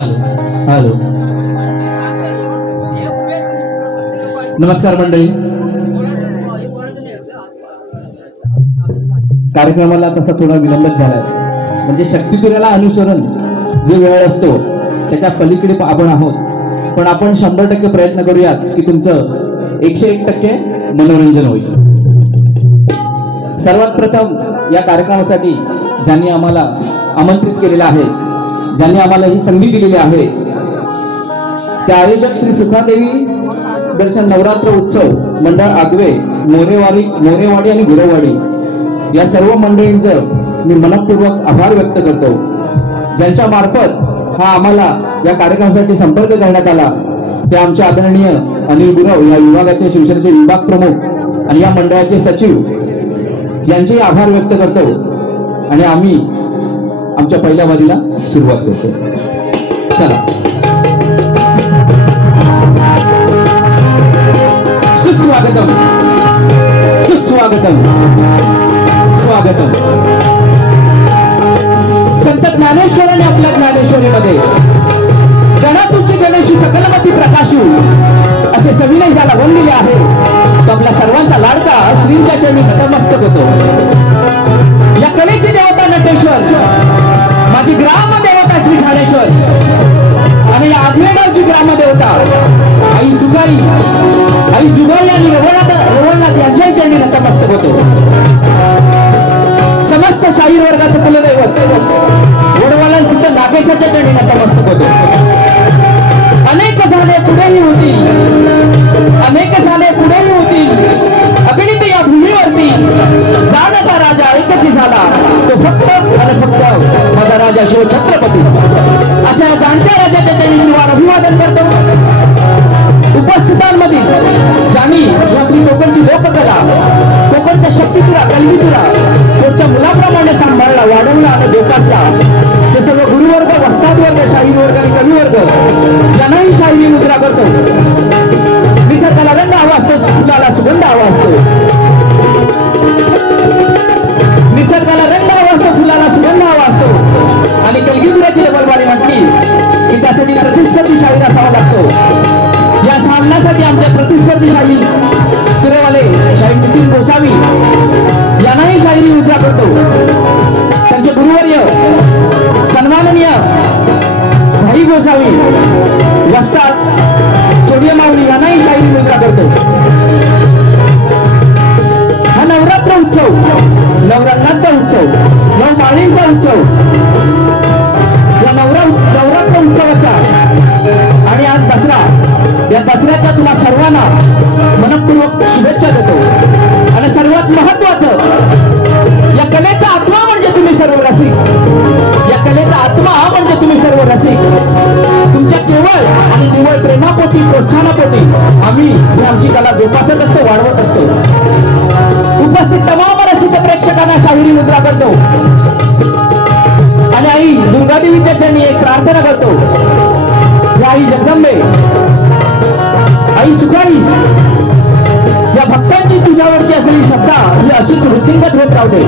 Hello, नमस्कार मंडळी. कार्यक्रमाला तसा थोडा विलंबच झालाय, म्हणजे शक्तितुऱ्याला अनुसरण जो वेळ असतो त्याच्या पलीकडे आपण आहोत. पण आपण 100% प्रयत्न करूयात की तुमचं 101% मनोरंजन होईल. सर्वात प्रथम या कार्यक्रमासाठी ज्यांनी आम्हाला आमंत्रित केलेलं आहे, ज्यांनी आम्हाला ही संधी दिलेली आहे, त्या आयोजक श्री सुखादेवी दर्शन नवरात्र उत्सव मंडळ आगवे, मोरेवाडी आणि गुरवाडी या सर्व मंडळींचं मी मनपूर्वक आभार व्यक्त करतो. ज्यांच्या मार्फत हा आम्हाला या कार्यक्रमासाठी संपर्क करण्यात आला ते आमचे आदरणीय अनिल गुरव, या विभागाचे शिवसेनेचे विभाग प्रमुख आणि या मंडळाचे सचिव, यांचे आभार व्यक्त करतो. आणि आम्ही आमच्या पहिल्या वारीला सुरुवात करतो. चला, सुस्वागतम सुस्वागतम स्वागतम. संत ज्ञानेश्वराने आपल्या ज्ञानेश्वरीमध्ये गणातुची गणेशी सकलमती प्रकाशू असे सविनय ज्याला वंदिले आहे, तो आपल्या सर्वांचा लाडका श्रींच्या चरणी नतमस्तक होतो. या कलेची देवता नटेश्वर, माझी ग्राम देवता श्री ठाणेश्वर आणि या आग्नेगावची ग्राम देवता आई सुगाई, आई जुगाई आणि रवळनाथ यांच्या चरणी नतमस्तक होतो. समस्त शाहीर वर्गाचं कुलदैवत वडवालन सिद्ध नागेशाच्या चरणी नतमस्तक होतो. अनेक झाले पुढेही होतील, अनेक झाले पुढेही होतील, अभिनीत या भूमीवरती जाणता राजा एकच झाला, तो फक्त आणि फक्त माझा राजा शिव छत्रपती. अशा जाणत्या राजाच्या चरणी निवार अभिवादन करतो. उपस्थितांमध्ये ज्यांनी आपली कोकणची लोककला, कोकणच्या शक्तीतुरा, कलगीतुरा पुढच्या मुलाप्रमाणे सांभाळला, वाढवला आणि जोपासला, ते सर्व गुरुवर्ग, वस्ताद वर्ग, शाहीर वर्ग आणि कविवर्ग यांनाही शाहिरी मुद्रा करतो. निसर्गाला रंग हवा असतो, फुलाला सुगंध हवा असतो. निसर्गाला रंग हवा असतो, फुलाला सुगंध हवा असतो. आणि कलगीतुराची डबलबारी म्हटली की त्यासाठी प्रतिस्पर्धी शाहीर असावा लागतो. या सामन्यासाठी आमच्या प्रतिस्पर्धी शाहीर तुरेवाले शाहीर नितीन गोसावी यांनाही शाहिरी मुद्रा करतो. त्यांचे गुरुवर्य सन्माननीय भाई गोसावी वस्ताद सोडिया माऊली यांनाही शाहिरी मुद्रा करतो. हा नवरात्र उत्सव, नवरत्नाचा उत्सव, नवमाळींचा उत्सव, या नवरात्र उत्सवाच्या आणि आज दसरा, या दसऱ्याच्या तुला सर्वांना मनपूर्वक शुभेच्छा देतो. आणि सर्वात महत्वाचं, या कलेचा आत्मा म्हणजे तुम्ही सर्व रसिक, या कलेचा आत्मा म्हणजे तुम्ही सर्व रसिक. तुमच्या केवळ आणि निवळ प्रेमापोटी, प्रोत्साहनापोटी आम्ही ही आमची कला जोपासत असतो, वाढवत असतो. उपस्थित तमाम रसिक प्रेक्षकांना शाहिरी मुद्रा करतो आणि आई दुर्गादेवीच्या चरणी एक प्रार्थना करतो. या आई जगदंबे, आई सुखाई, या भक्तांची तुझ्यावरची असलेली श्रद्धा ही अशी वृत्तींगत होत राहू दे,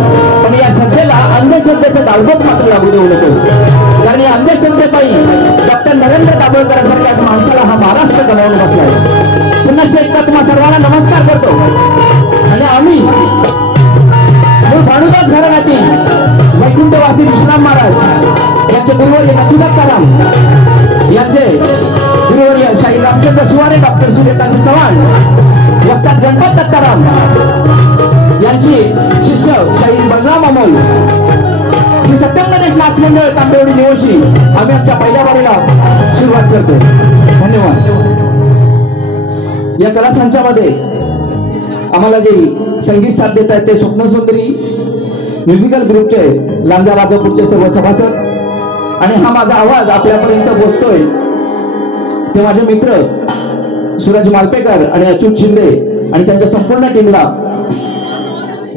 पण या श्रद्धेला अंधश्रद्धेचं डावबोट मात्र लागू देऊ नको. कारण या अंधश्रद्धेपायी डॉक्टर नरेंद्र दाभोळकरांसारख्या माणसाला हा महाराष्ट्र गमावून बसलाय. पुन्हा एकदा तुम्हा सर्वांना नमस्कार करतो. आणि आम्ही भानुदास घराण्यातील वैकुंठवासी विश्राम महाराज यांचे गुरुवर्य नथुदास यांचे गुरुवर्य शाहीर रामचंद्र सुवारे, डॉक्टर सूर्यकांत चव्हाण, वस्ताद गणपत दत्ताराम यांची शिष्य शाहीर बलराम अमोल, श्री सत्यम गणेश नाथ मंडळ तांबेवाडी निवासी आम्ही आमच्या पहिल्या वारीला सुरुवात करतो. धन्यवाद. या कला संचामध्ये आम्हाला जे संगीत साथ देत आहेत ते स्वप्नसुंदरी म्युझिकल ग्रुपचे लांजा राजापूरचे सर्व सभासद. आणि हा माझा आवाज आपल्यापर्यंत पोहोचतोय ते माझे मित्र सूरज मालपेकर आणि अच्युत शिंदे आणि त्यांच्या संपूर्ण टीमला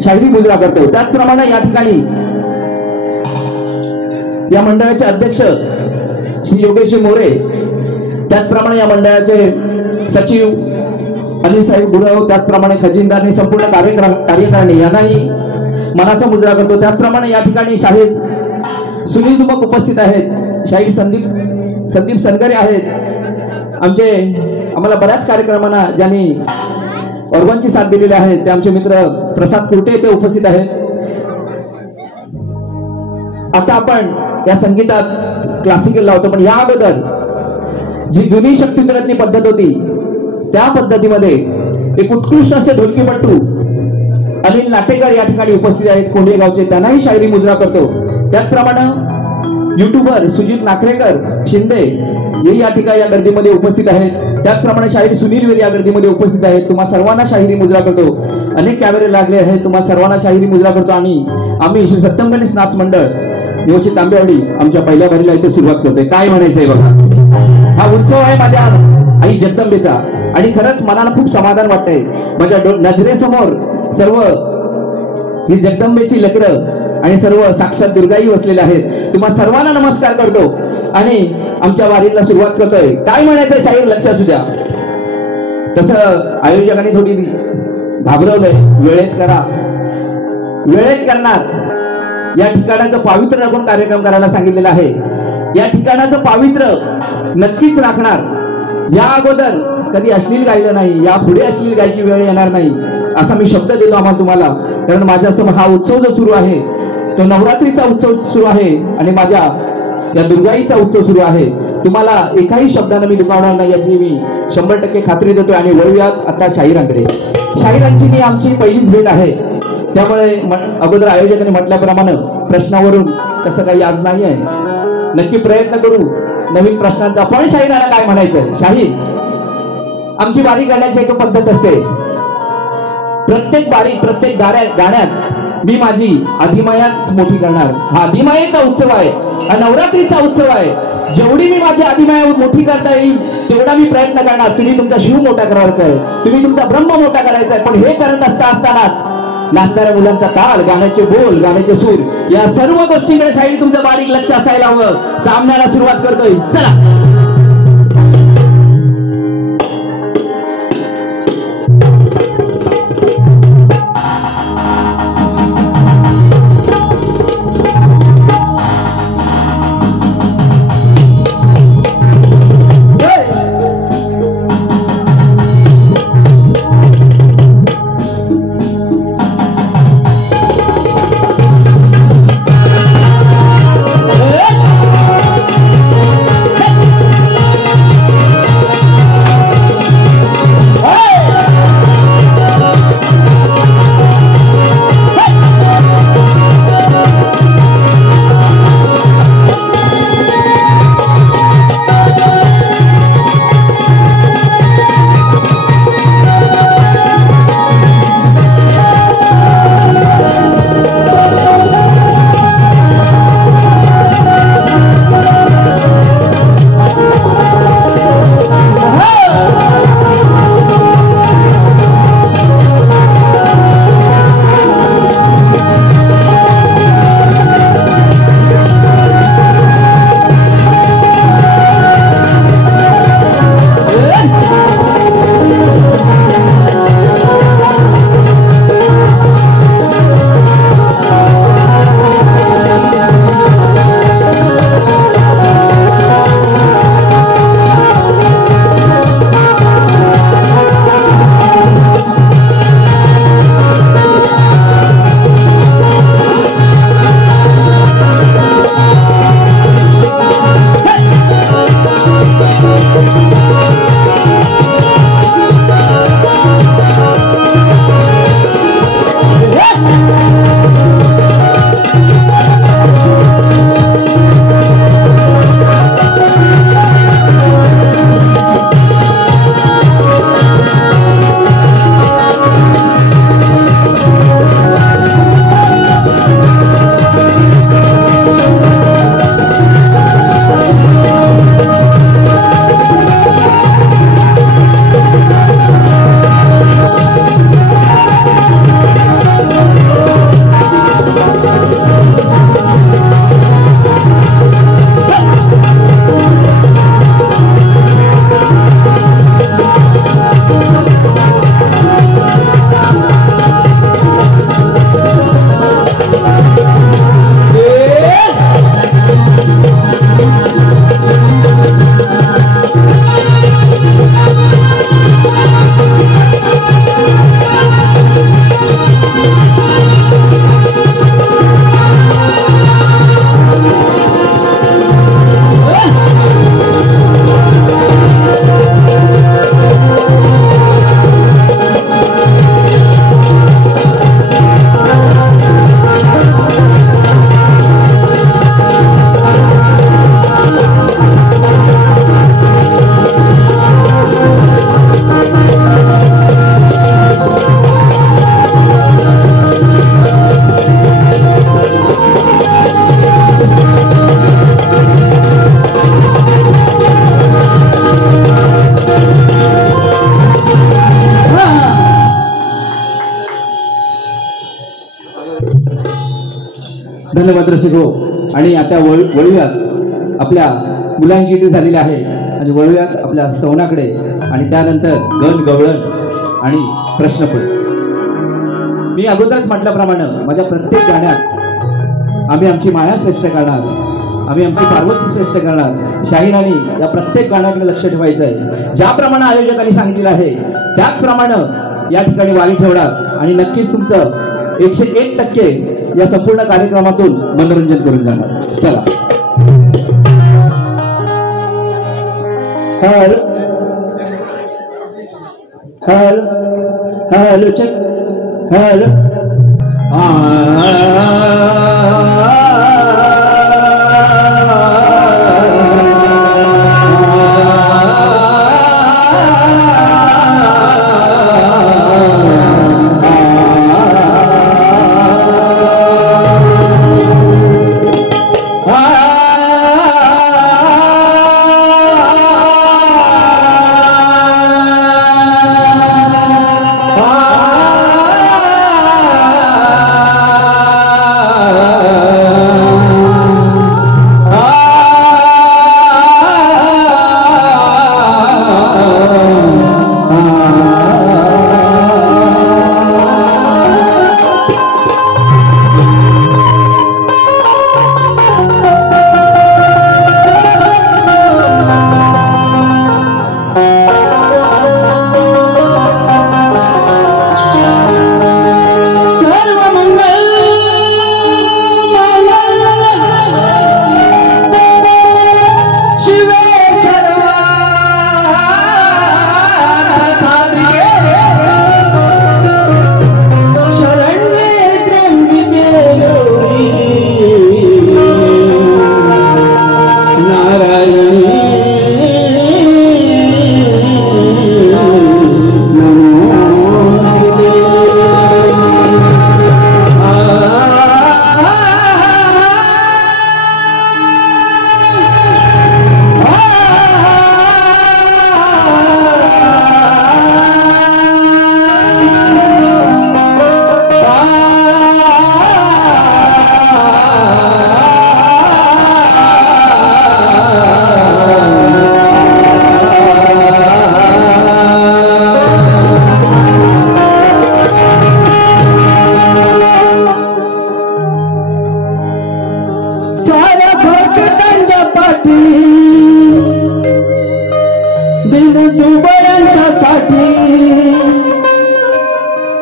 शाहिरी मुद्रा करतो. त्याचप्रमाणे या ठिकाणी या मंडळाचे अध्यक्ष श्री योगेश मोरे, त्याचप्रमाणे या मंडळाचे सचिव अनिल साहेब गुरव, त्याचप्रमाणे खजिनदार, संपूर्ण कार्यकारिणी यांनाही मनाचा मुजरा करतो. त्याचप्रमाणे या ठिकाणी शाहीर सुनील दुमक उपस्थित आहेत, शाहीर संदीप संदीप सनगरे आहेत आमचे, आम्हाला बऱ्याच कार्यक्रमांना ज्यांनी ऑर्गनची साथ दिलेली आहे ते आमचे मित्र प्रसाद कुर्टे ते उपस्थित आहेत. आता आपण या संगीतात क्लासिकल लावतो, पण या अगोदर जी जुनी शक्तीपीठातली पद्धत होती त्या पद्धतीमध्ये एक उत्कृष्ट असे ढोलकीपट्टू अनिल नाटेकर या ठिकाणी उपस्थित आहेत कोंढे गावचे, त्यांनाही शायरी मुजरा करतो. त्याचप्रमाणे युट्यूबर सुजित नाकरेकर शिंदे हे या ठिकाणी या गर्दीमध्ये उपस्थित आहेत. त्याचप्रमाणे शाहीर सुनील वीर या गर्दीमध्ये उपस्थित आहेत. तुम्हा सर्वांना शाहिरी मुजरा करतो. अनेक कॅमेरे लागले आहेत, तुम्हा सर्वांना शाहिरी मुजरा करतो. आणि आम्ही श्री सत्यम गणेश नाच मंडळ निवशी तांबेवाडी आमच्या पहिल्या भरीला इथे सुरुवात करतोय. काय म्हणायचंय बघा, हा उत्सव आहे माझ्या आई जगदंबेचा आणि खरंच मनाला खूप समाधान वाटतंय. माझ्या नजरेसमोर सर्व ही जगदंबेची लेकरं आणि सर्व साक्षात दुर्गाई बसलेले आहेत. तुम्हा सर्वांना नमस्कार करतो आणि आमच्या वारीला सुरुवात करतोय. काय म्हणायचं शाहीर लक्ष असू द्या. तसं आयोजकांनी थोडी घाबरवलंय, वेळेत करा, वेळेत करणार. या ठिकाणाचं पावित्र्य राखून कार्यक्रम करायला सांगितलेलं आहे. या ठिकाणाचं पावित्र्य नक्कीच राखणार. या अगोदर कधी अश्लील गायलं नाही, या पुढे अश्लील गायची वेळ येणार नाही असा मी शब्द देतो आम्हाला तुम्हाला. कारण माझ्यासमोर हा उत्सव जो सुरू आहे तो नवरात्रीचा उत्सव सुरू आहे आणि माझ्या या दुर्गाईचा उत्सव सुरू आहे. तुम्हाला एकाही शब्दानं मी दुखावणार नाही याची मी 100% खात्री देतोय. आणि वळूयात आता शाहिरांकडे. शाहिरांची ही आमची पहिलीच भेट आहे, त्यामुळे अगोदर आयोजकांनी म्हटल्याप्रमाणे प्रश्नावरून तसं काही आज नाही आहे. नक्की प्रयत्न करू नवीन प्रश्नांचा. पण शाहिरांना काय म्हणायचं, शाहीर आमची वारी करण्याची एक पद्धत असते. प्रत्येक वारी प्रत्येक गाण्यात मी माझी आदिमायाच मोठी करणार. हा आदिमायेचा उत्सव आहे, हा नवरात्रीचा उत्सव आहे. जेवढी मी माझी आदिमाया मोठी करता येईल तेवढा मी प्रयत्न करणार. तुम्ही तुमचा शिव मोठा करायचा आहे, तुम्ही तुमचा ब्रह्म मोठा करायचा आहे. पण हे करत असतानाच नाचणाऱ्या मुलांचा ताल, गाण्याचे बोल, गाण्याचे सूर, या सर्व गोष्टींकडे शाहीर तुमचं बारीक लक्ष असायला हवं. सामन्याला सुरुवात करतोय, चला. धन्यवाद रसिक हो. आणि आता वळूयात आपल्या मुलांची इथे झालेली आहे आणि वळूयात आपल्या सवनाकडे आणि त्यानंतर गण गवळण आणि प्रश्नपट. मी अगोदरच म्हटल्याप्रमाणे माझ्या प्रत्येक गाण्यात आम्ही आमची माया श्रेष्ठ करणार, आम्ही आमची पार्वती श्रेष्ठ करणार. शाहीरांनी या प्रत्येक गाण्याकडे लक्ष ठेवायचं आहे. ज्याप्रमाणे आयोजकांनी सांगितलेलं आहे त्याचप्रमाणे या ठिकाणी वारी ठेवणार आणि नक्कीच तुमचं 101% या संपूर्ण कार्यक्रमातून मनोरंजन करून जाणार. चला hello hello hello check hello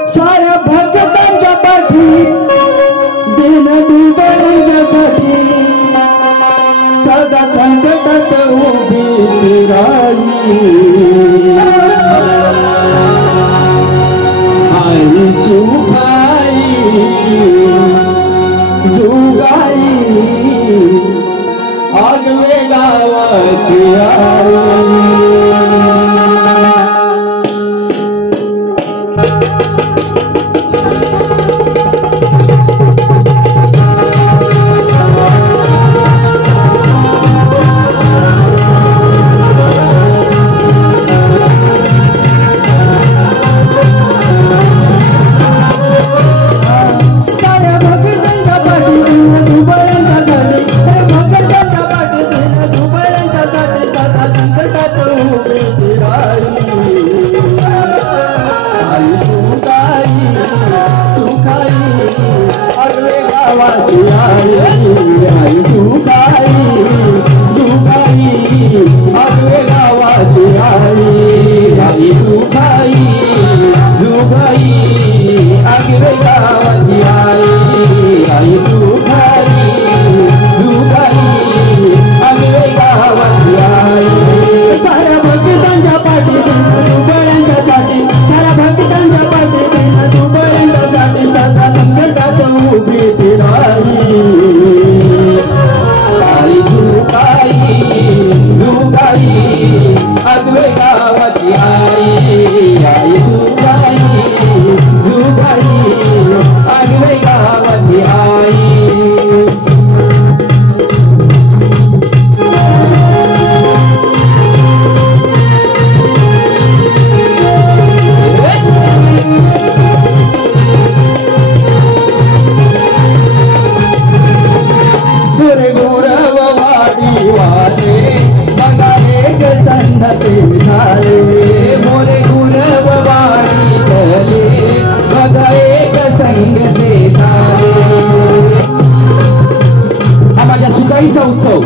साऱ्या भक्तांच्या पाठी दिन दुबळ्यांच्यासाठी सदा संकटात उभी राहिली आई सुखाई जुगाई आगवे गावाची आई आई संगते झाले मोरे गुरववाडी तले बघा एक संगते झाले. हा माझ्या सुकाईचा उत्सव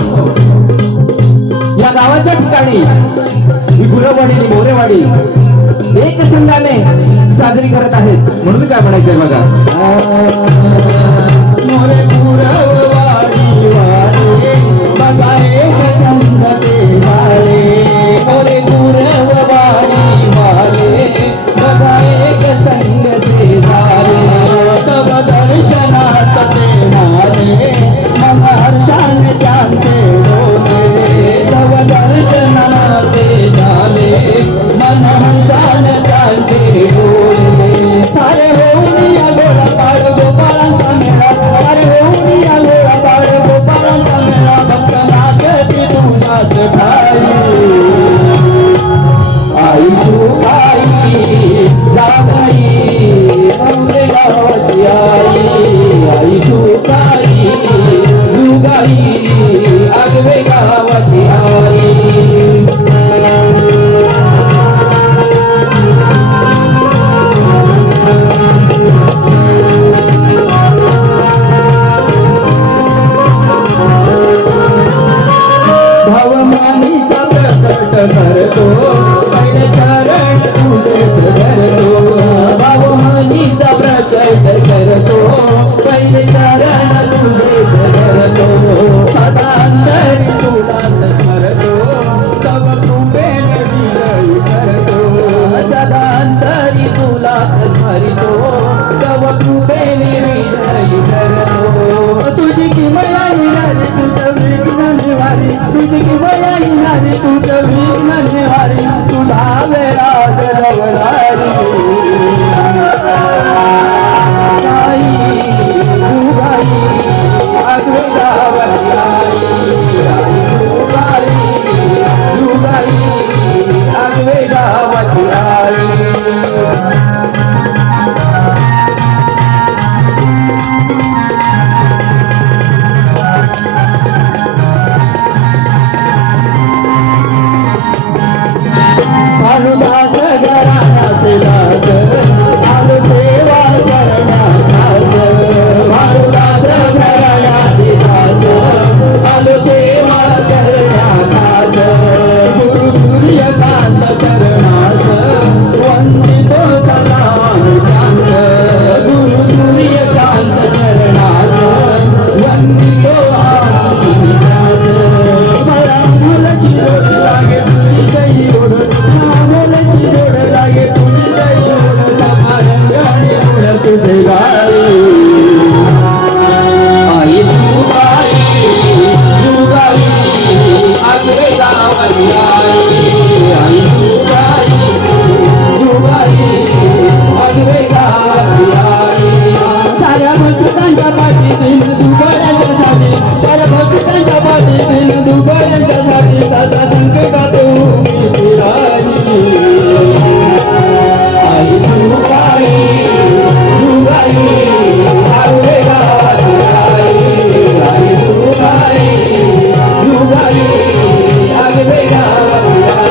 या गावाच्या ठिकाणी ही गुरववाडी आणि मोरेवाडी एक संघाने साजरी करत आहेत. म्हणून काय म्हणायचंय बघा. मोरे गुरववाडी वाले बघा एक संगते झाले मोरे गुरववाडी वाले बघा एक संगते झाले. तव दर्शनात ते झाले मग हर्षाने त्यांचे डोले तव दर्शनाते झाले मन हंसान त्यांचे डोले. सारे होऊन या गोळा काढ गोपाळांचा मेळा सारे होऊन या गोळा काढ गोपाळांचा मेळा भक्त नाचती तुझ्यात ठाई आई सुखाई जागाई मोरे गावाची आई सुखाई जुगाई आगवे गावाची आई. भवमानीचा प्रकट करतो पहिले चरण तुझेच धरतो भावमानीचा प्रकट करतो पहिले चरण तुझेच धरतो. सदा अंतरी तुलाच स्मरतो तव कृपेने विजयी करतो सदा अंतरी तुला स्मरितो तव कृपेने विजयी करतो. तुझी किमया येणारी तुझं विघ्न निवारी तुझी किमया येणारी तुझं विघ्न निवारी तुझा वेळा रवणारी आई जुगाई आगवे गावाची आई जुगाई आगवे गावाची आई. भानुदास घराण्याचे दास आलो सेवा करण्यास भानुदास घराण्याचे दास आलो सेवा करण्यास. गुरु सूर्यकांत करणास वंदितो सदा त्यास गुरु सूर्यकांत करणास वंदितो आम्ही त्यास. मला मुलाची जोड लागे तुझी जई ओढ मुलाची जोड लागे तुझी जई ओढ समारंगाने ओढ तुझे गाळे आई सुगाई जुगाई आगवे गावाची आई सुगाई जुगाई आगवे गावाची आई. साऱ्या भक्तांच्या पाठीतील दुबळ्यांच्यासाठी साऱ्या भक्तांच्या पाठीतील दुबळ्यांच्यासाठी सदा संकटात उभी राहिली आई सुगाई जुगाई आगवे गावाची आई सुगाई जुगाई आगवे गावाची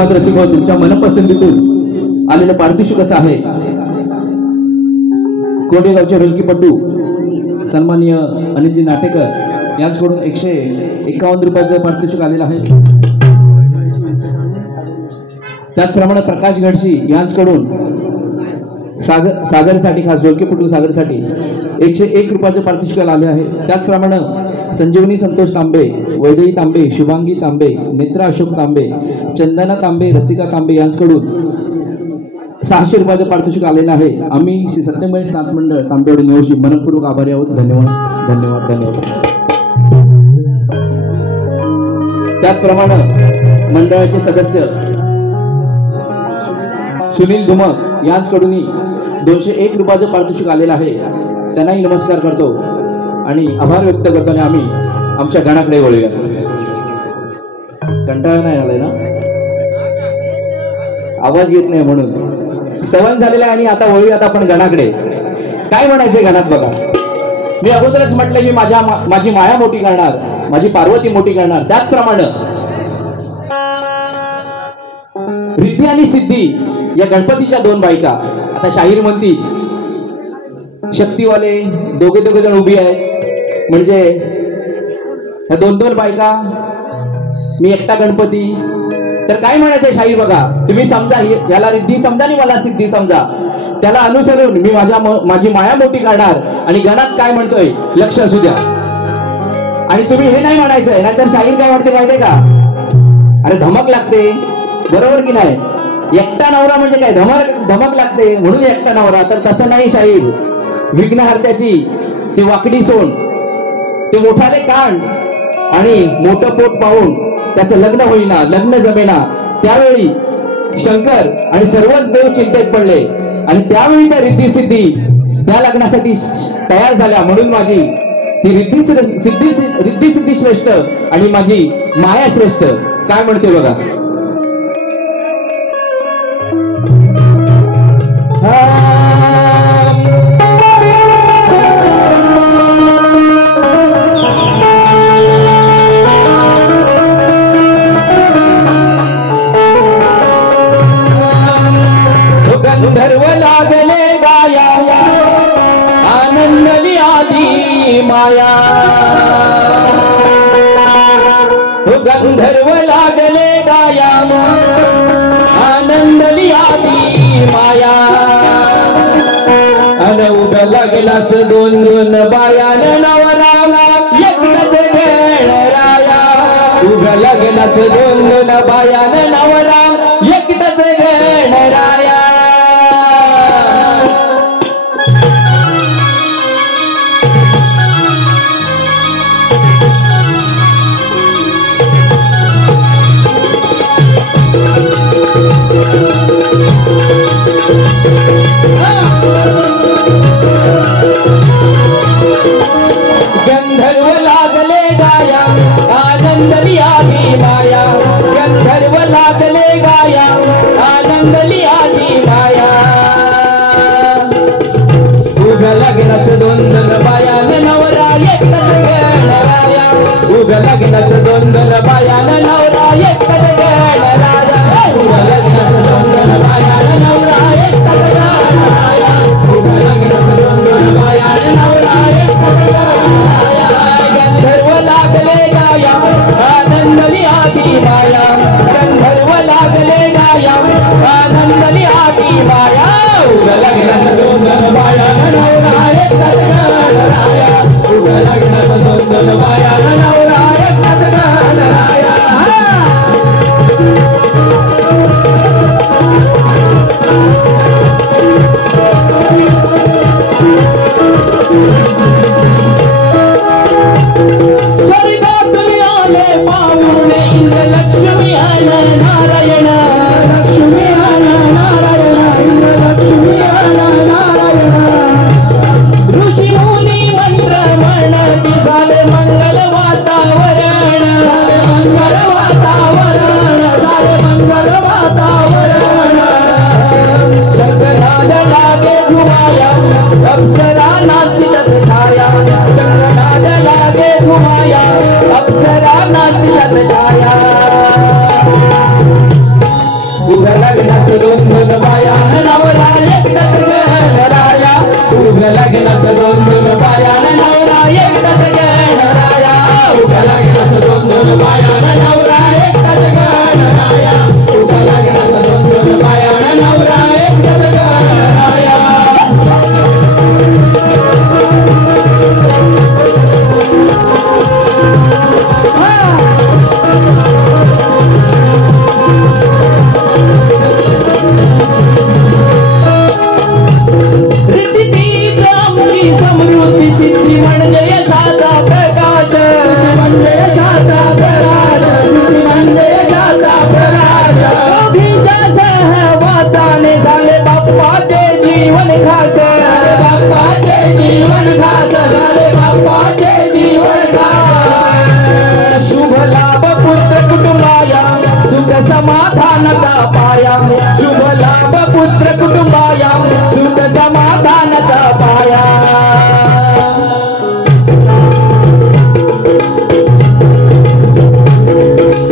धन्यवाद रसिक हो, तुमच्या मनपसंतीतून आलेलं पारितोषिक कसं आहे. कोडेगावचे ढोलकीपटू सन्माननीय अनिलजी नाटेकर यांच्याकडून 151 रुपयाचं पारितोषिक आलेलं आहे. त्याचप्रमाणे प्रकाश गडशी यांच्याकडून सागरसाठी, खास ढोलकीपटू सागरसाठी 101 रुपयाचं पारितोषिक आले आहे. त्याचप्रमाणे संजीवनी संतोष तांबे, वैदेही तांबे, शुभांगी तांबे, नेत्रा अशोक तांबे, चंदना तांबे, रसिका तांबे यांच्याकडून 600 रुपयाचं पारितोषिक आलेलं आहे. आम्ही श्री सत्यमहेश नाथ मंडळ तांबेवाडी निवासी मनपूर्वक आभारी आहोत. धन्यवाद धन्यवाद धन्यवाद. त्याचप्रमाणे मंडळाचे सदस्य सुनील धुमक यांच्याकडून 201 रुपयाचं पारितोषिक आलेलं आहे. त्यांनाही नमस्कार करतो आणि आभार व्यक्त करतो. आणि आम्ही आमच्या गाण्याकडे वळूया. कंटाळा नाही आलाय ना, आवाज येत नाही म्हणून सवय झालेला आहे. आणि आता वळूयात आपण गाण्याकडे. काय म्हणायचंय गाण्यात बघा. मी अगोदरच म्हटलं मी माझी माया मोठी करणार, माझी पार्वती मोठी करणार. त्याचप्रमाणे रिद्धी आणि सिद्धी या गणपतीच्या 2 बायका. आता शाहीर म्हणती शक्तीवाले दोघे जण उभी आहेत, म्हणजे ह्या 2 बायका, मी एकटा गणपती. तर काय म्हणायचंय शाहीर बघा. तुम्ही समजा, याला रिद्धी समजा आणि मला सिद्धी समजा. त्याला अनुसरून मी माझी माया मोठी करणार. आणि गाण्यात काय म्हणतोय लक्ष असू द्या. आणि तुम्ही हे नाही म्हणायचंय, नाहीतर शाहीर काय म्हणते माहितीये का, अरे धमक लागते, बरोबर की नाही. एकटा नवरा म्हणजे काय, धमक लागते म्हणून एकटा नवरा. तर तसं नाही शाहीर. विघ्नहर्त्याची ती वाकडी सोन, ते मोठाले कान आणि मोठं पोट पाहून त्याचं लग्न होईना, लग्न जमेना. त्यावेळी शंकर आणि सर्वच देव चिंतेत पडले. आणि त्यावेळी त्या रिद्धी सिद्धी त्या लग्नासाठी तयार झाल्या. म्हणून माझी ती रिद्धी सिद्धी श्रेष्ठ आणि माझी माया श्रेष्ठ. काय म्हणते बघा. गंधर्व लागले गाया, आनंदली आधी माया. गंधर्व लागले गाया, आनंदली आधी माया. अन उभ्या लागलास 2 बायान नवरा एकटाच गणराया. उभ्या लागलास 2 बायान नवरा एकटाच गणराया. गंधर्व लागले गाया, आनंदली आधी माया. गंधर्व लागले गाया, आनंदली आधी माया. उभ्या लग्नाच 2 बायान नवरा एकटाच गणराया. उभ्या लग्नाच 2 बायान नवरा एकटाच गणराया. उभ्या लग्नाच 2 बायान नवरा एकटाच गणराया. उभ्या लग्नाच 2 बायान नवरा एकटाच गणराया. गंधर्व लागले गाया, आनंदली आधी माया. गंधर्व लागले गाया, आनंदली आधी माया. उभ्या लग्नाच 2 बायान नवरा एकटाच गणराया. उभ्या लग्नाच 2 बायान नवरा एकटाच गणराया. स्वर्गातून आले पाहुणे इंद्र लक्ष्मी आन नारायण. लक्ष्मी आन नारायण, इंद्र लक्ष्मी आन नारायण. ऋषी मुनी मंत्र म्हणती झाले मंगल वातावरण. मंगल वातावरण, झाले मंगल वातावरण. शंखनाद लागे घुमाया, अप्सरा नाचत छाया. शंखनाद लागे घुमाया, अप्सरा नाचत छाया. जीवन खास सारे बाप्पाचे जीवन खास सारे बाप्पाचे जीवन खास शुभ लाभ पुत्र कुटुंबाया सुख समाधानता पाया शुभ लाभ पुत्र कुटुंबाया सुख समाधानता पाया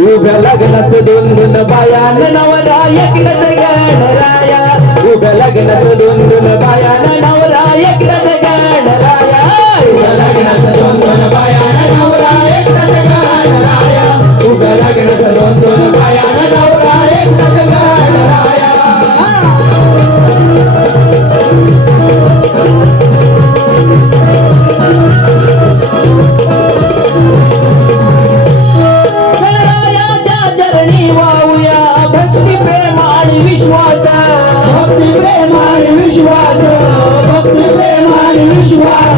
उभ्या लग्नाचं दोन दोन बायान नवरा एकलच गणराया उभ्या लग्नाचं दोन दोन बायान नवरा एकलच गणराया उभ्या लग्नाचं दोन दोन बायान नवरा एकटाच गणराया उभ्या लग्नाचं दोन दोन बायान नवरा एकटाच गणराया वाऊया भक्ती प्रेम आणि विश्वास भक्ती प्रेम आणि विश्वास भक्ती प्रेम आणि विश्वास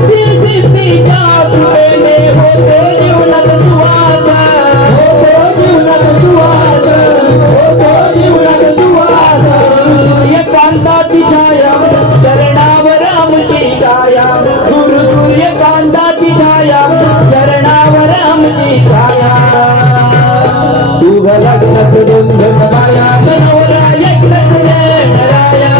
सिद्धीच्या कृपेने होते जीवनात सुवास होतो जीवनात सुवास होतो जीवनात सुवास सूर्यकांताची छाया चरणावर आमची काया गुरु सूर्यकांताची छाया चरणावर आमची काया उभ्या लग्नाचं दोन दोन बाया नवरा एकलच गणराया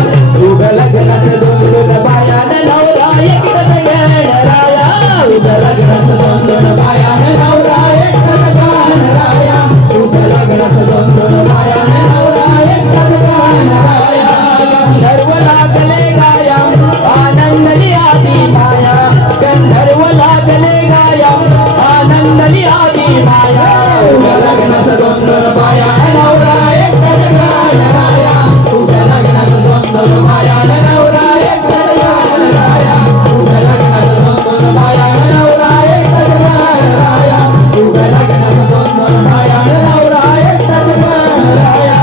उभ्या लग्नाचं दोन दोन बाया नवरा एकलच गणराया उभ्या लग्नाचं दोन दोन बाया नवरा एकटाच गणराया उभ्या लग्नाचं दोन दोन बाया नवरा एकटाच गणराया गंधर्व लागले गाया आनंदली आदी माया गंधर्व लागले गाया आनंदली आदी माया उभ्या लग्नाचं दोन दोन बाया नवरा एकटाच गणराया उभ्या लग्नाचं दोन दोन बाया नवरा एकटाच गणराया उभ्या लग्नाचं दोन दोन बाया नवरा एकटाच गणराया उभ्या लग्नाचं दोन दोन बाया नवरा एकटाच गणराया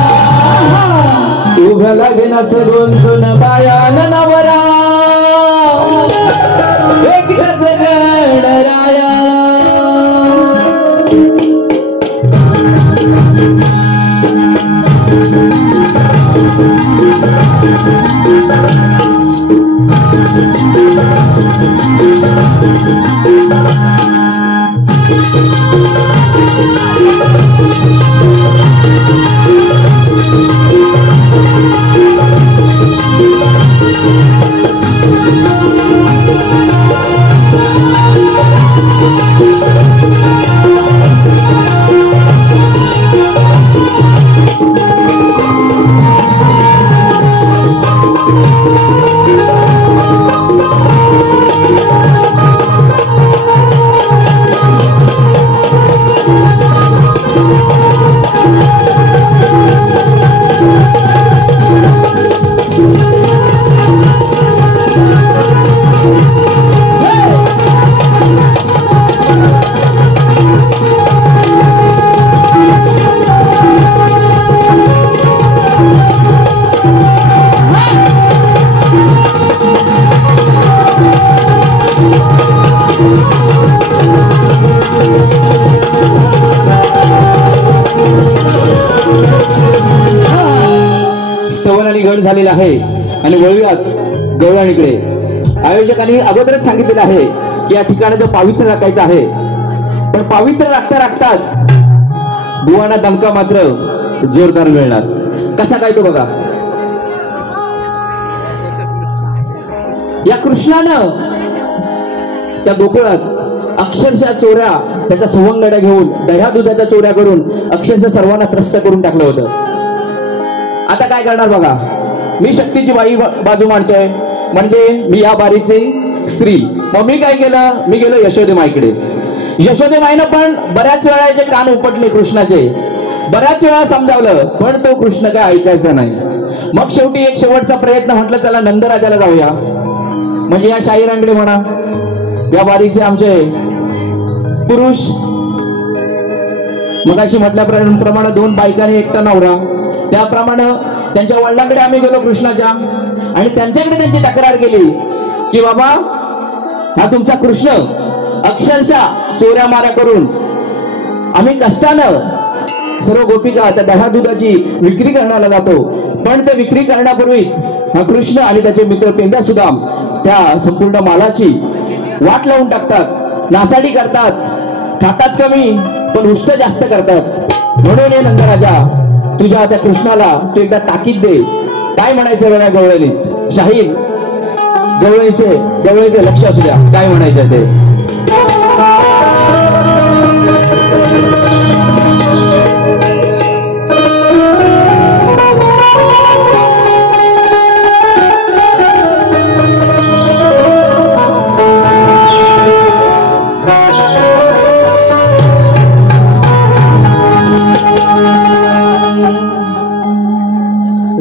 उभ्या लग्नाचं दोन दोन बाया नवरा एकटाच गणराया गण झालेला आहे आणि वळूयात गवळणीकडे. आयोजकांनी अगोदरच सांगितलेलं आहे की या ठिकाणी पावित्र्य राखायचं आहे, पण पावित्र्य राखता राखतात बुवांना दमका मात्र जोरदार मिळणार. कसा काय तो बघा. या कृष्णानं त्या गोकुळात अक्षरशः चोऱ्या त्याच्या सवंगड्या घेऊन दह्या दुधाच्या चोऱ्या करून अक्षरशः सर्वांना त्रस्त करून टाकलं होतं. आता काय करणार बघा. मी शक्तीची बाजू मांडतोय, म्हणजे मी या बारीची स्त्री. मग मी काय केलं, मी गेलो यशोदेमाईकडे. यशोदेमाईनं पण बऱ्याच वेळा याचे कान उपटले कृष्णाचे, बऱ्याच वेळा समजावलं, पण तो कृष्ण काय ऐकायचा नाही. मग शेवटी एक शेवटचा प्रयत्न, म्हटलं त्याला नंदराजाला जाऊया. म्हणजे या शाहीरांकडे म्हणा, या बारीचे आमचे पुरुष, मगाशी म्हटल्याप्रमाणे दोन बायकांनी एकटा नवरा, त्याप्रमाणे त्यांच्या वडिलांकडे आम्ही गेलो कृष्णाच्या, आणि त्यांच्याकडे त्यांची तक्रार केली की बाबा हा तुमचा कृष्ण अक्षरशः चोऱ्या माऱ्या करून आम्ही कष्टानं सर्व गोपिका त्या दहा दुधाची विक्री करण्याला जातो, पण ते विक्री करण्यापूर्वी कृष्ण आणि त्याचे मित्र पेंड्या सुद्धा त्या संपूर्ण मालाची वाट लावून टाकतात, नासाडी करतात, खातात कमी पण उष्ट जास्त करतात. म्हणून हे नंदराजा तुझ्या त्या कृष्णाला तू एकदा ताकीद दे. काय म्हणायचं वेळा गवळणी शाहीर गवळीचे लक्ष असू द्या काय म्हणायचं ते.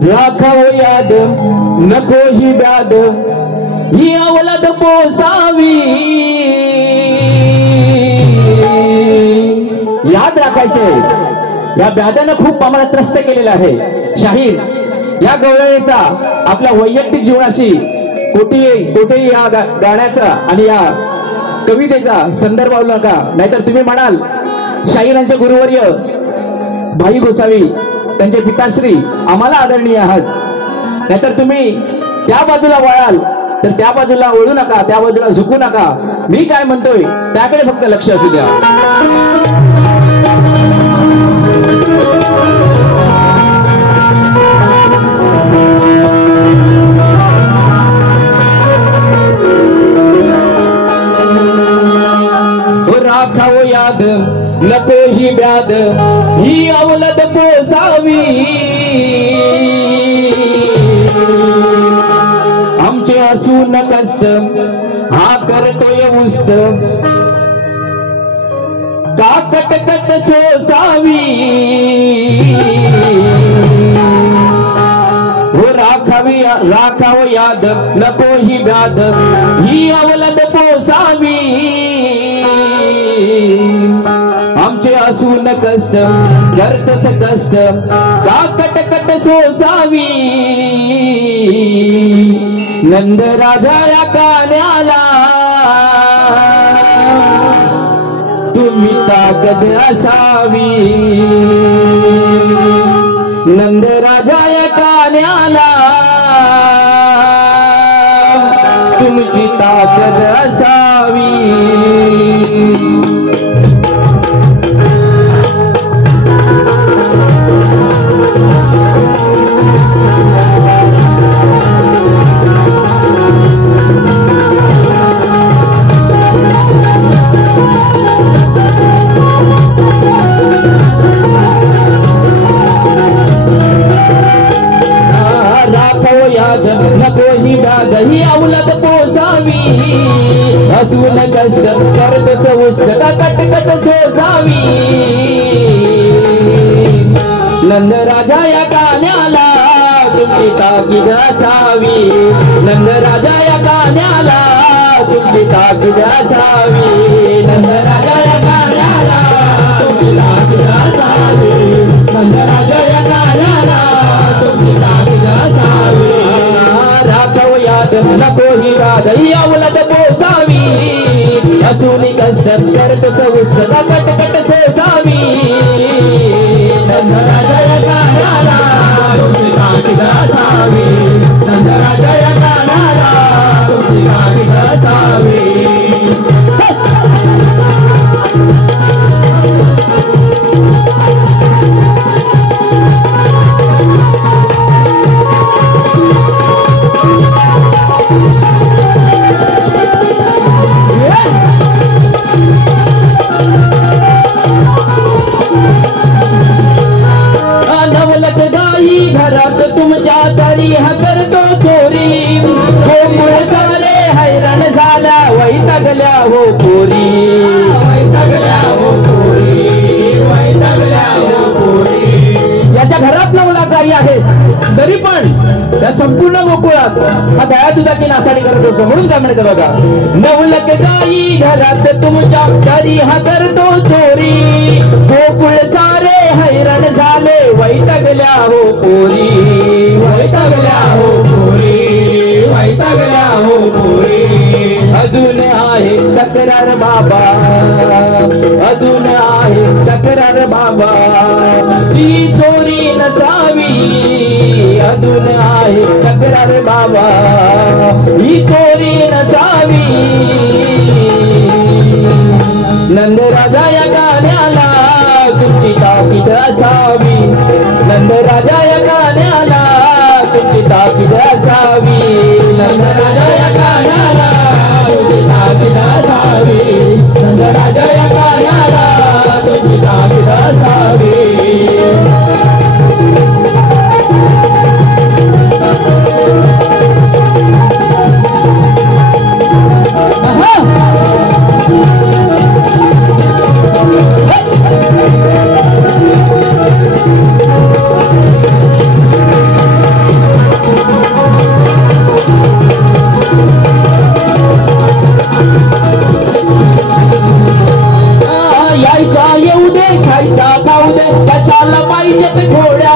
राखाव याद नको ही ब्याद ही अवलाद पोसावी. याद राखायचे या ब्यादानं खूप आम्हाला त्रस्त केलेला आहे. शाहीर या गवळणीचा आपल्या वैयक्तिक जीवनाशी कोठेही या गाण्याचा आणि या कवितेचा संदर्भ लावू नका, नाहीतर तुम्ही म्हणाल शाहिरांचे गुरुवर्य भाई गोसावी त्यांचे पिताश्री आम्हाला आदरणीय आहात, नाहीतर तुम्ही त्या बाजूला वळाल तर त्या बाजूला वळू नका, त्या बाजूला झुकू नका. मी काय म्हणतोय त्याकडे फक्त लक्ष असू द्या. राखाव याद नको ही ब्याद ही अवलद पोसावी. आमचे असून कष्ट हा करतोय उष्ट का कटकट सोसावी. राखाव याद नको ही ब्याद ही अवलद पोसावी. आमचे असून कष्ट करतस कष्ट का कटकट सोसावी. नंद राजा या कान्याला तुम्ही ताकद असावी. नंद राजा या कान्याला तुमची ताकद असावी. नको ही ब्याद ही अवलद पोसावी. असून कष्ट करतस उष्ट का कटकट सोसावी. नंद राजा या कान्याला तुमची ताकीद असावी. नंद राजा या कान्याला तुमची ताकीद असावी. नंद राजा या कान्याला तुमची ताकीद असावी. नंद राजा या कान्याला तुमची ताकीद असावी. राखाव याद नको ही ब्याद ही अवलद पोसावी. असून कष्ट करतस उष्ट का कटकट सोसावी. नंद राजा या कान्याला तुमची ताकीद असावी. नंद राजा या कान्याला तुमची ताकीद असावी. नवलत गाई घरात तुमच्या तरी हा करतो चोरी. गोकुळ सारे हैराण झाल्या वैतागल्या हो पोरी. वैतागल्या हो पोरी. वैतागल्या हो पोरी. याच्या घरात नवलत गाई आहेत तरी पण त्या संपूर्ण गोकुळात हा दया दुधाची नासाडी करत असतो. म्हणून काय म्हणते बघा, नवलत गाई घरात तुमच्या तरी हा करतो चोरी. गोकुळ सारे हैराण झाले वैतागल्या हो पोरी. वैतागल्या हो पोरी. वैतागल्या हो पोरी. अजून आहे तक्रार बाबा, अजून आहे तक्रार बाबा, ही चोरी नसावी, अजून आहे तक्रार बाबा, ही चोरी नसावी. नंद राजा या गाण्याला तुमची ताकीद असावी, नंद राजा या गाण्याला तुमची ताकीद असावी, नंद राजा या गाण्याला तुमची ताकीद असावी, नंद राजा या गाण्याला तुमची ताकीद असावी. यायचा येऊ दे, खायचा खाऊ दे, कशाला पाहिजेत घोड्या,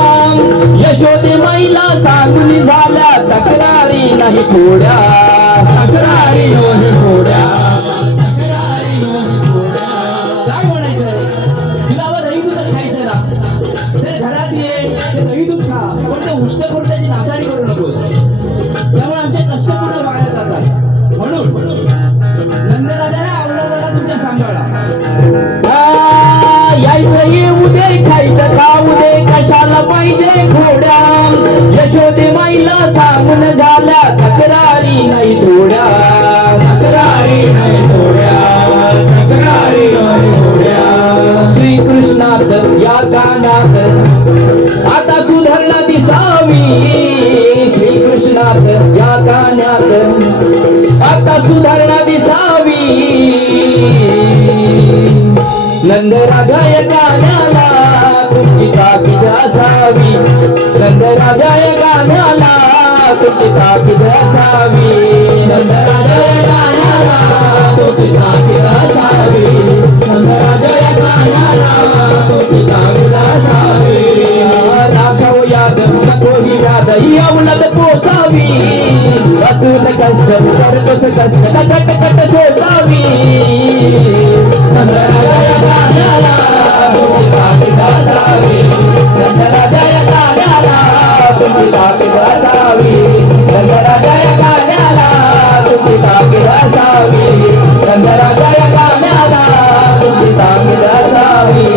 यशोदे माईला सांगून झाल्या तक्रारी नाही थोड्या, तक्रारी नाही थोड्या, तक्रारी नाही थोड्या. काय म्हणायचं, तुला दही दूधच खायचं ना, ते घरात ये ते दही दूध खा, पण ते उष्ट करून त्याची नासाडी करू नको. त्यामुळे आमचे कष्ट पूर्ण वाया जातात. म्हणून नंदराजा अवलादाला तुमच्या सांभाळा. यायचं येऊ दे, खायचं खाऊ दे, कशाला पाहिजे घोड्या, यशोदे माईला सांगून झाल्या तक्रारी नाही थोड्या, तक्रारी नाही थोड्या, तक्रारी नाही थोड्या. श्रीकृष्णात या गाण्यात आता सुधारणा दिसावी, श्रीकृष्णात या गाण्यात आता सुधारणा दिसावी. नंद राजा या गाण्याला तुमची ताकीद असावी, नंद राजा या गाण्याला तुमची ताकीद असावी, नंद राजा या गाण्याला तुमची ताकीद असावी, नंद राजा या गाण्याला तुमची ताकीद असावी. राघव यादव नको ही व्याध ही अवलद पोसावी, असून कष्ट करतोस कष्ट कट कट सोसावी. नंद राजा या गाण्याला तुमची ताकीद असावी, नंद राजा या गाण्याला तुमची ताकीद असावी, नंद राजा या गाण्याला तुमची ताकीद असावी, नंद राजा या गाण्याला तुमची ताकीद असावी.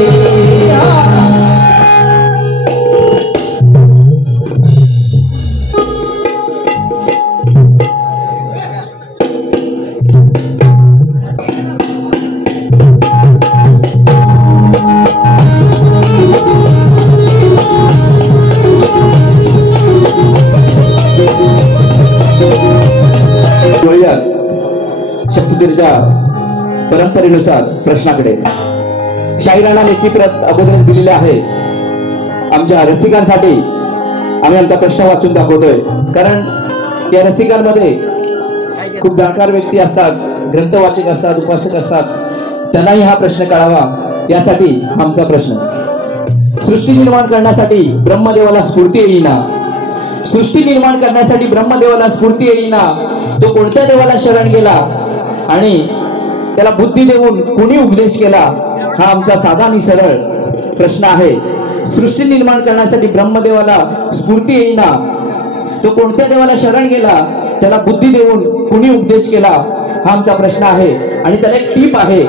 शक्तीच्या परंपरेनुसार प्रश्नाकडे शाहिराना लेखी प्रत अगोदर दिलेले आहे. आमच्या रसिकांसाठी आम्ही आमचा प्रश्न वाचून दाखवतोय, कारण या रसिकांमध्ये खूप जाणकार व्यक्ती असतात, ग्रंथवाचक असतात, उपासक असतात, त्यांनाही हा प्रश्न कळावा यासाठी आमचा प्रश्न. सृष्टी निर्माण करण्यासाठी ब्रह्मदेवाला स्फूर्ती येईना, सृष्टी निर्माण करण्यासाठी ब्रह्मदेवाला स्फूर्ती येईना, तो कोणत्या देवाला शरण गेला आणि त्याला बुद्धी देऊन कुणी उपदेश केला, हा आमचा साधा आणि सरळ प्रश्न आहे. सृष्टी निर्माण करण्यासाठी ब्रह्मदेवाला स्फूर्ती येईना, तो कोणत्या देवाला शरण गेला, त्याला बुद्धी देऊन कुणी उपदेश केला, हा आमचा प्रश्न आहे. आणि त्याला एक टीप आहे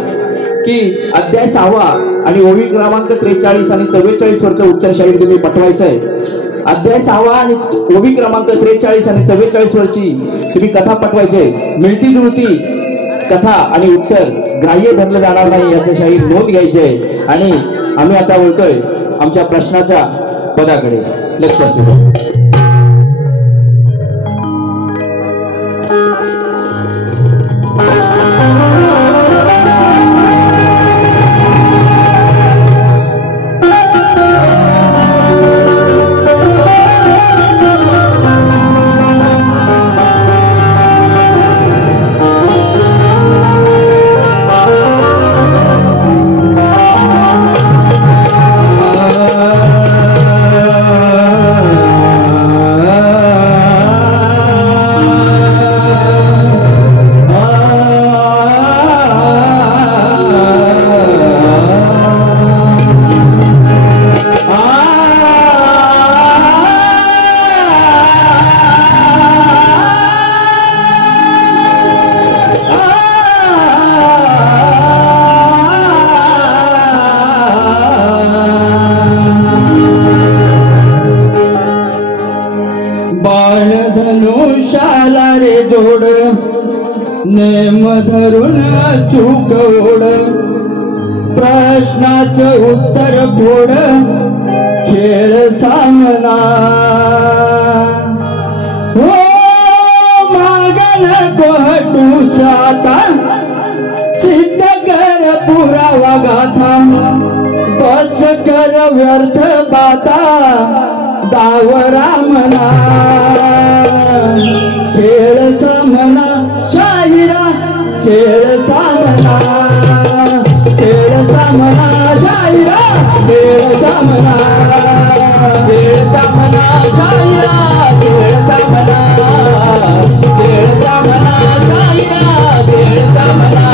की अध्याय 6 आणि ओवी क्रमांक 43 आणि 44 वरचं उत्तर शाहीर तुम्ही पटवायचंय. अध्याय 6 आणि ओवी क्रमांक 43 आणि 44 वरची तुम्ही कथा पटवायचे. मिळती जुळती कथा आणि उत्तर ग्राह्य धरलं जाणार नाही याचं शाहीर नोंद घ्यायचे. आणि आम्ही आता बोलतोय आमच्या प्रश्नाच्या पदाकडे. लक्ष असू द्या. झाला रे जोड नेम धरून अचूक ओढ प्रश्नाचं उत्तर फोड खेळ सामना हो मागण कोहटूच आता सिद्ध कर पुरावा गाथा बस कर व्यर्थ बाता दावरा मना खेळ सामना शाहिरा खेळ सामना खेळ सामना शाहिरा खेळ सामना खेळ सामना शाहिरा खेळ सामना खेळ सामना शाहिरा खेळ सामना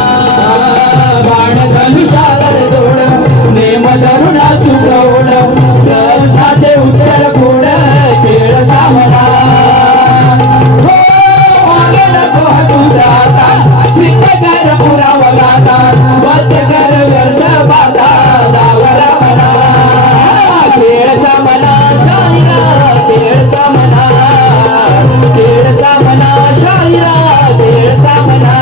बाण धनुष्याला जोड नेम धरून चुकवड प्रश्नाचे उत्तर फोड खेळ सामना हो मागण कोहटूच आता सिद्ध कर पुरावा गाथा बस कर व्यर्थ बाधा दावरा मना खेळ सामना शाहिरा खेळ सामना खेळ सामना शाहिरा खेळ सामना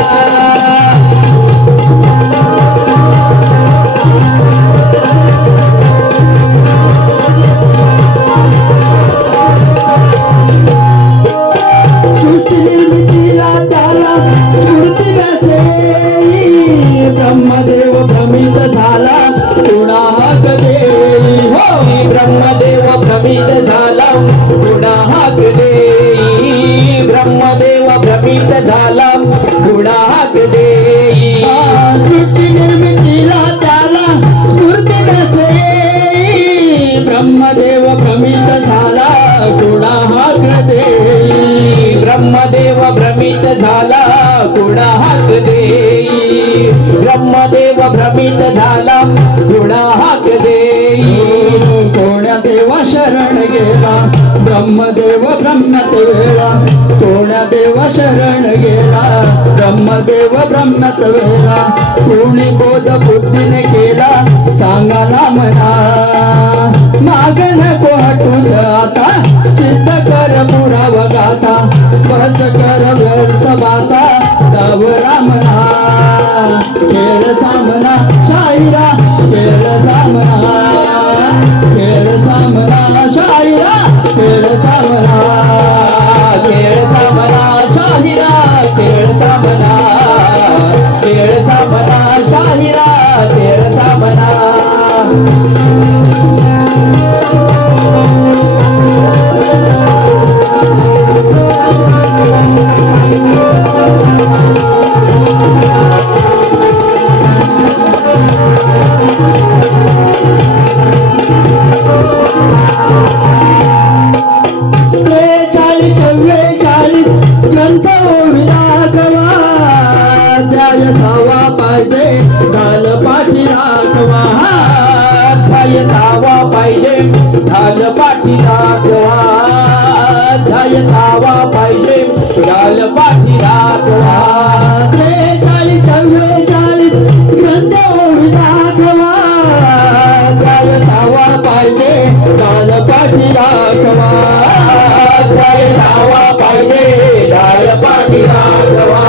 ब्रह्मदेव भ्रमित झाला गुणाहाक देई हो ब्रह्मदेव भ्रमित झाला गुणाहाक देई ब्रह्मदेव भ्रमित झाला गुणाहाक देई सृष्टी निर्मितीला त्याला स्फूर्ती नसेई ब्रह्मदेव भ्रमित झाला गुणाहाक देई ब्रह्मदेव भ्रमित झाला गुणाहाक देई ब्रह्मदेव भ्रमित झाला गुणाहाक देई कोण्या देवा शरण गेला ब्रह्मदेव ब्रह्मत वेळा कोण्या देवा शरण गेला ब्रह्मदेव ब्रह्मत वेळा कोणी बोध बुद्धीने केला सांगा ना मना मागण कोहटूच आता सिद्ध कर पुरावा गाथा बस कर व्यर्थ बाता दावरा मना खेळ सामना शाहिरा खेळ सामना खेळ सामना शाहिरा खेळ सामना खेळ सामना शाहिरा खेळ सामना खेळ सामना शाहिरा खेळ सामना ग्रंथ विराखवा ध्याय सावा पाहिजे ढाल पाठी राखवा ध्याय सावा पाहिजे ढाल पाठी राखवा ध्याय सावा पाहिजे ढाल पाठी राखवा 43 ग्रंथ विराखवा ध्याय सावा पाहिजे ढाल पाठी राखवा ध्याय सावा पाहिजे ढाल पाठी राखवा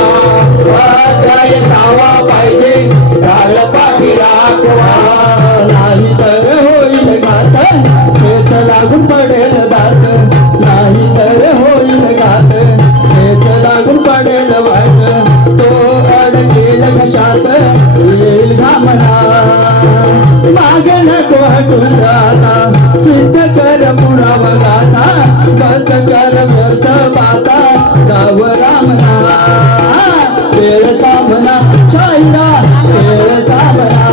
ध्याय सावा पाहिजे ढाल पाठी राखवा नाही तर होईल घात हेच लागून पडेल दात नाही तर होईल घात हेच लागून पडेल वाट तो अडकेल कशात येईल घामना मागण कोहटूच आता सिद्ध कर पुरावा गाथा बस कर व्यर्थ बाता दावरा मना खेळ सामना शाहिरा खेळ सामना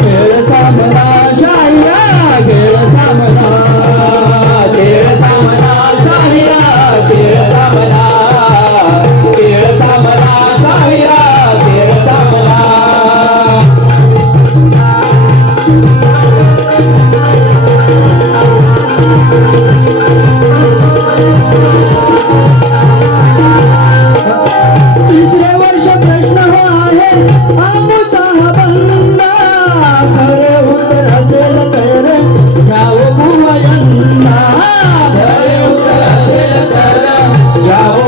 खेळ सामना शाहिरा खेळ सामना खेळ सामना शाहिरा खेळ सामना खेळ सामना शाहिरा खेळ सामना तिसरे वर्ष प्रश्न हो आहे आमुचा बंदा खरे उत्तर असेल तर गाव भुवयंदा खरे उत्तर असेल तर गाव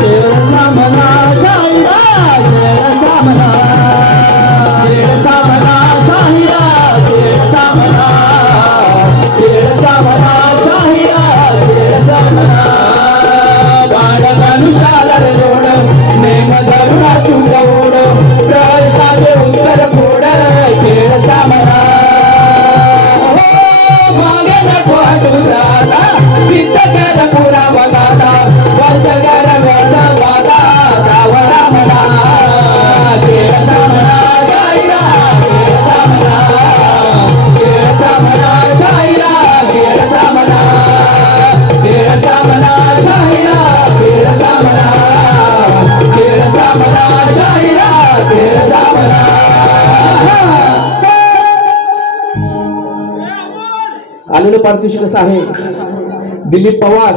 खेळचा म्हणा शाहिरा खेळचा म्हणा खेळचा म्हणा शाहिरा खेळचा म्हणा खेळचा म्हणा शाहिरा खेळचा म्हणा बाण धनुष्याला जोड नेम धरुणा चुंगवड प्रश्नाचे उत्तर फोड खेळचा म्हणा मागे नको तुझा सिद्ध कर पुरा बघाता वर्षगर वेळा वादा जावरा म्हणा खेळचा म्हणा शाहिरा खेळचा म्हणा खेळचा म्हणा शाहिरा खेळचा म्हणा खेळचा म्हणा शाहिरा खेळचा म्हणा खेळचा म्हणा शाहिरा खेळचा म्हणा आलेलं पारितोषिक कसं आहे दिलीप पवार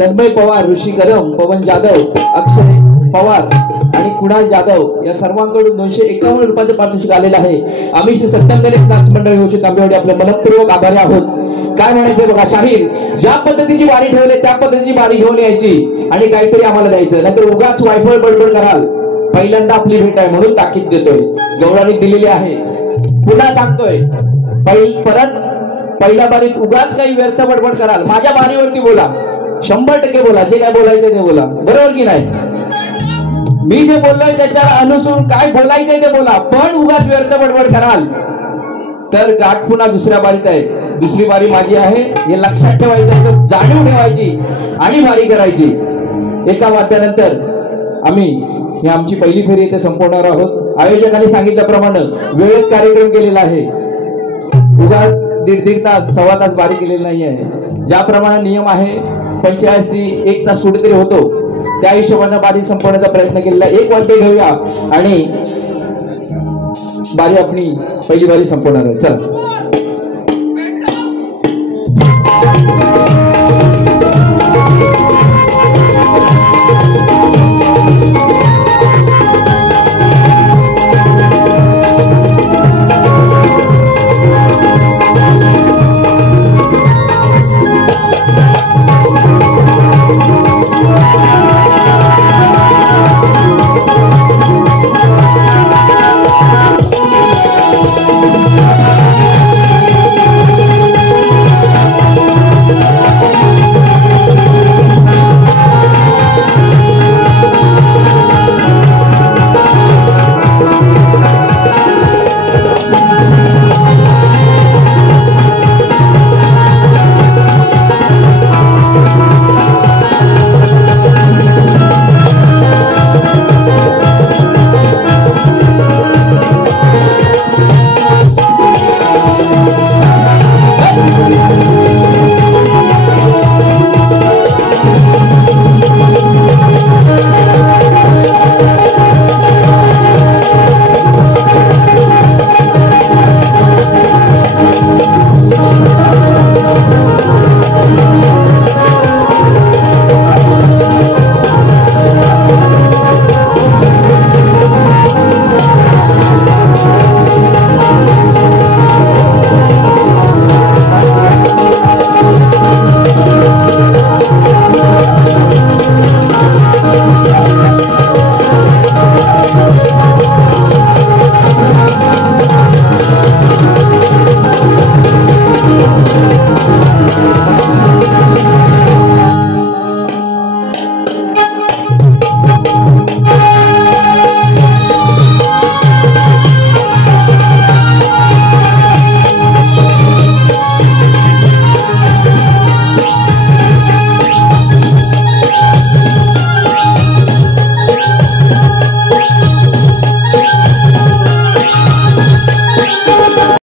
तन्मय पवार ऋषी कदम पवन जाधव अक्षय पवार आणि कुणाल जाधव या सर्वांकडून 251 रुपयाचं पारितोषिक आलेलं आहे आम्ही श्री सत्यम गणेश नाच मंडळ घोषित आंबेवाडी आपले मनपूर्वक आभारी आहोत काय म्हणायचं बघा शाहीर ज्या पद्धतीची वारी ठेवले त्या पद्धतीची वारी घेऊन यायची आणि काहीतरी आम्हाला द्यायचं नाहीतर उगाच वायफळ बडबड कराल पहिल्यांदा आपली भेट आहे म्हणून ताकीद देतोय गौराणी दिलेली आहे पुन्हा सांगतोय परत पहिल्या बारीत उगाच काही व्यर्थ बडबड कराल माझ्या बारीवरती बोला 100% बोला जे काय बोलायचं ते बोला बरोबर की नाही मी जे बोललोय त्याच्याला अनुसरून काय बोलायचंय ते बोला पण उगाच व्यर्थ बडबड कराल तर गाठ पुन्हा दुसऱ्या बारीत आहे दुसरी बारी माझी आहे हे लक्षात ठेवायचं जाणीव ठेवायची आणि बारी करायची एका वाद्यानंतर आम्ही ही आमची पहिली फेरी इथे संपवणार आहोत आयोजकांनी सांगितल्याप्रमाणे वेळेत कार्यक्रम केलेला आहे उगाच दीड तास सव्वा तास बारी केलेली नाही आहे ज्याप्रमाणे नियम आहे 85 1 तास कुठेतरी होतो त्या हिशोबाने बारी संपवण्याचा प्रयत्न केलेला एक वाद्य घेऊया आणि बारी आपली पहिली बारी संपवणार आहे चला